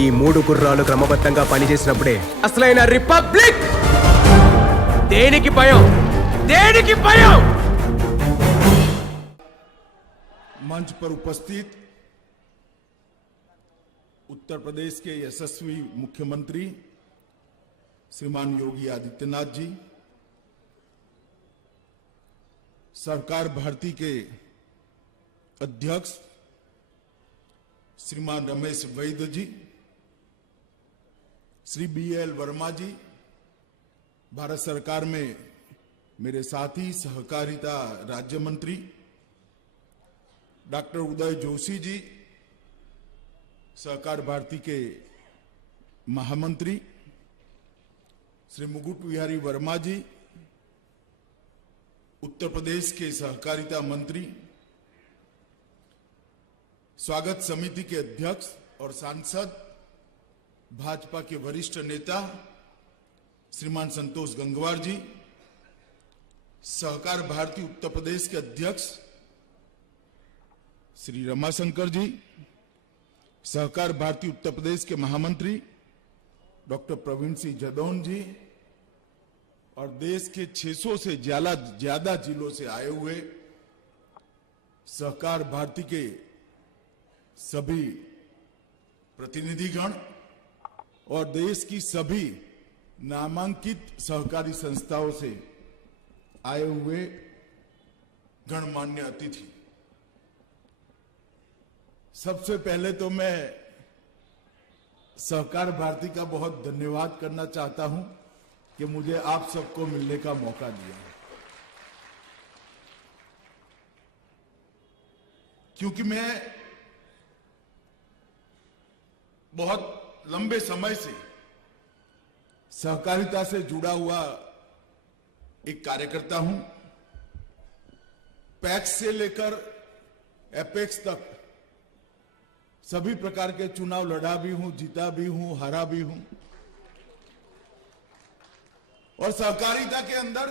ఈ మూడు గుర్రాలు క్రమబద్ధంగా పనిచేసినప్పుడే అసలైన రిపబ్లిక్. దేనికి భయం? దేనికి భయం? मंच पर उपस्थित उत्तर प्रदेश के यशस्वी मुख्यमंत्री श्रीमान योगी आदित्यनाथ जी, सहकार भारती के अध्यक्ष श्रीमान रमेश वैद्य जी, श्री BL वर्मा जी, भारत सरकार में मेरे साथी सहकारिता राज्य मंत्री डॉक्टर उदय जोशी जी, सहकार भारती के महामंत्री श्री मुकुट बिहारी वर्मा जी, उत्तर प्रदेश के सहकारिता मंत्री, स्वागत समिति के अध्यक्ष और सांसद भाजपा के वरिष्ठ नेता श्रीमान संतोष गंगवार जी, सहकार भारती उत्तर प्रदेश के अध्यक्ष श्री रमाशंकर जी, सहकार भारती उत्तर प्रदेश के महामंत्री डॉक्टर प्रवीण सिंह जदौन जी और देश के 600 से ज्यादा जिलों से आए हुए सहकार भारती के सभी प्रतिनिधिगण और देश की सभी नामांकित सहकारी संस्थाओं से आए हुए गणमान्य अतिथि, सबसे पहले तो मैं सहकार भारती का बहुत धन्यवाद करना चाहता हूं कि मुझे आप सबको मिलने का मौका दिया, क्योंकि मैं बहुत लंबे समय से सहकारिता से जुड़ा हुआ एक कार्यकर्ता हूं। पैक्स से लेकर एपेक्स तक सभी प्रकार के चुनाव लड़ा भी हूं, जीता भी हूं, हारा भी हूं। और सहकारिता के अंदर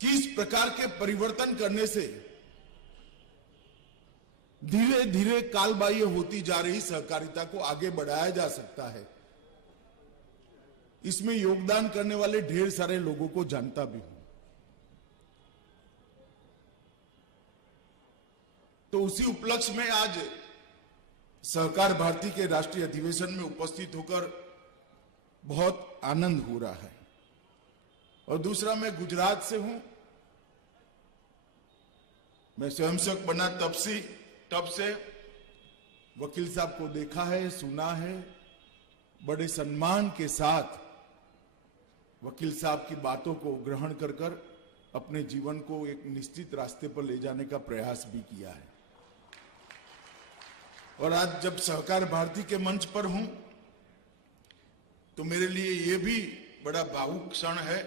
किस प्रकार के परिवर्तन करने से धीरे धीरे कालबाह्य होती जा रही सहकारिता को आगे बढ़ाया जा सकता है, इसमें योगदान करने वाले ढेर सारे लोगों को जानता भी हूं। तो उसी उपलक्ष्य में आज सहकार भारती के राष्ट्रीय अधिवेशन में उपस्थित होकर बहुत आनंद हो रहा है। और दूसरा, मैं गुजरात से हूं। मैं स्वयंसेवक बना तब से वकील साहब को देखा है, सुना है, बड़े सम्मान के साथ वकील साहब की बातों को ग्रहण कर अपने जीवन को एक निश्चित रास्ते पर ले जाने का प्रयास भी किया है। और आज जब सहकार भारती के मंच पर हूं तो मेरे लिए यह भी बड़ा भावुक क्षण है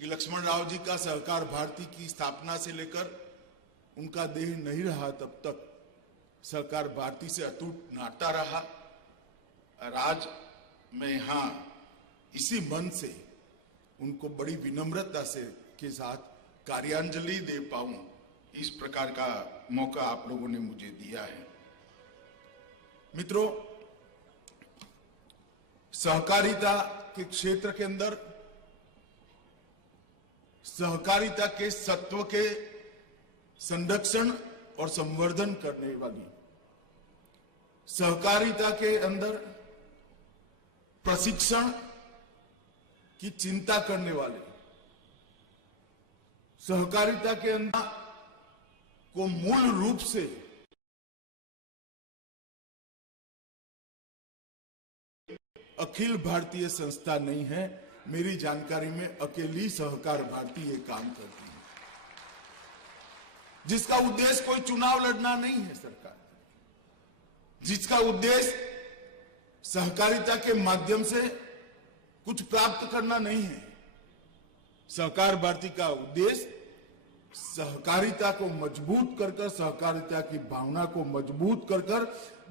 कि लक्ष्मण राव जी का सहकार भारती की स्थापना से लेकर उनका देह नहीं रहा तब तक सहकार भारती से अटूट नाता रहा। और आज मैं यहां इसी मन से उनको बड़ी विनम्रता से के साथ कार्यांजलि दे पाऊं, इस प्रकार का मौका आप लोगों ने मुझे दिया है। मित्रों, सहकारिता के क्षेत्र के अंदर सहकारिता के सत्व के संरक्षण और संवर्धन करने वाली, सहकारिता के अंदर प्रशिक्षण की चिंता करने वाले, सहकारिता के अंदर को मूल रूप से अखिल भारतीय संस्था नहीं है। मेरी जानकारी में अकेली सहकार भारती ये काम करती है, जिसका उद्देश्य कोई चुनाव लड़ना नहीं है सरकार, जिसका उद्देश्य सहकारिता के माध्यम से कुछ प्राप्त करना नहीं है। सहकार भारती का उद्देश्य सहकारिता को मजबूत कर सहकारिता की भावना को मजबूत कर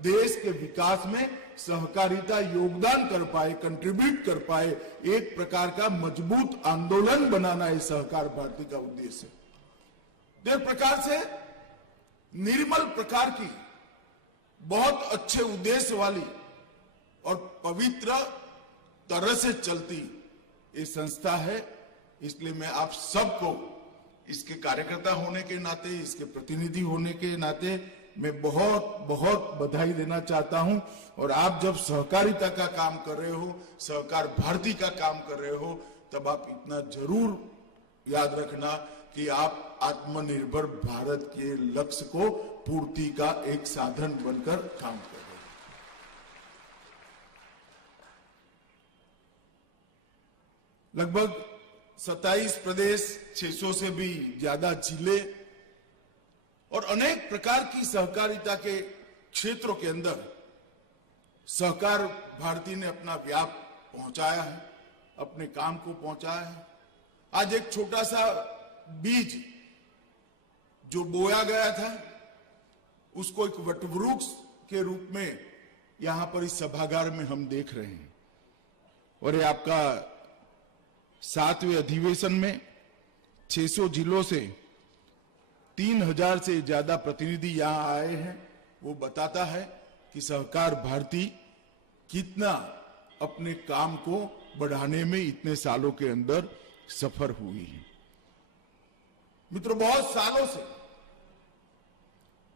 देश के विकास में सहकारिता योगदान कर पाए, कंट्रीब्यूट कर पाए, एक प्रकार का मजबूत आंदोलन बनाना है सहकार भारती का उद्देश्य। इस प्रकार से निर्मल प्रकार की बहुत अच्छे उद्देश्य वाली और पवित्र तरह से चलती ये संस्था है। इसलिए मैं आप सबको इसके कार्यकर्ता होने के नाते, इसके प्रतिनिधि होने के नाते मैं बहुत बहुत बधाई देना चाहता हूं। और आप जब सहकारिता का काम कर रहे हो, सहकार भारती का काम कर रहे हो, तब आप इतना जरूर याद रखना कि आप आत्मनिर्भर भारत के लक्ष्य को पूर्ति का एक साधन बनकर काम कर रहे हो। लगभग 27 प्रदेश, 600 से भी ज्यादा जिले और अनेक प्रकार की सहकारिता के क्षेत्रों के अंदर सहकार भारती ने अपना व्याप पहुंचाया है, अपने काम को पहुंचाया है। आज एक छोटा सा बीज जो बोया गया था, उसको एक वटवृक्ष के रूप में यहां पर इस सभागार में हम देख रहे हैं। और ये आपका 7वें अधिवेशन में 600 जिलों से 3000 से ज्यादा प्रतिनिधि यहां आए हैं। वो बताता है कि सहकार भारती कितना अपने काम को बढ़ाने में इतने सालों के अंदर सफल हुई है। मित्रों, बहुत सालों से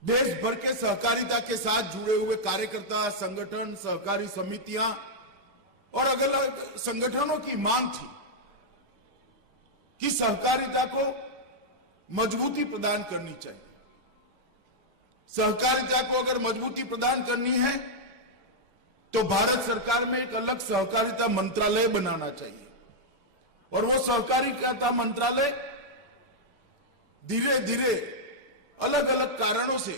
देश भर के सहकारिता के साथ जुड़े हुए कार्यकर्ता, संगठन, सहकारी समितियां और अलग अलग संगठनों की मांग थी कि सहकारिता को मजबूती प्रदान करनी चाहिए। सहकारिता को अगर मजबूती प्रदान करनी है तो भारत सरकार में एक अलग सहकारिता मंत्रालय बनाना चाहिए। और वो सहकारिता मंत्रालय धीरे धीरे अलग अलग कारणों से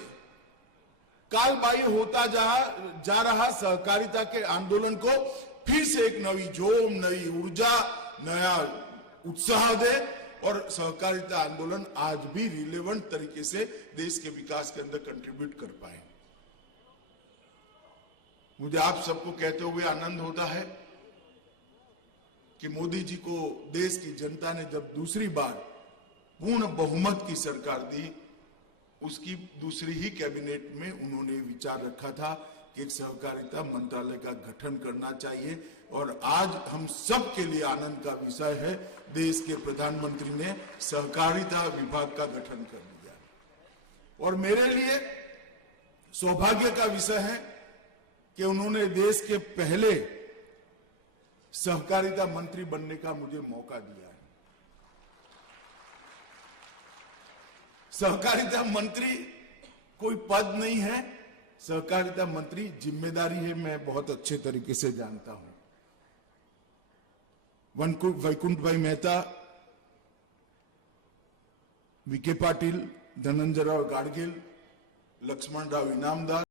कालबाह्य होता जा रहा सहकारिता के आंदोलन को फिर से एक नई जोम, नई ऊर्जा, नया उत्साह दे और सहकारिता आंदोलन आज भी रिलेवेंट तरीके से देश के विकास के अंदर कंट्रीब्यूट कर पाए। मुझे आप सबको कहते हुए आनंद होता है कि मोदी जी को देश की जनता ने जब दूसरी बार पूर्ण बहुमत की सरकार दी, उसकी दूसरी ही कैबिनेट में उन्होंने विचार रखा था कि एक सहकारिता मंत्रालय का गठन करना चाहिए। और आज हम सब के लिए आनंद का विषय है, देश के प्रधानमंत्री ने सहकारिता विभाग का गठन कर दिया। और मेरे लिए सौभाग्य का विषय है कि उन्होंने देश के पहले सहकारिता मंत्री बनने का मुझे मौका दिया है। सहकारिता मंत्री कोई पद नहीं है, सहकारिता मंत्री जिम्मेदारी है, मैं बहुत अच्छे तरीके से जानता हूं। वैकुंठ भाई मेहता, विखे पाटिल, धनंजय राव गाडगिल, लक्ष्मण राव इनामदार,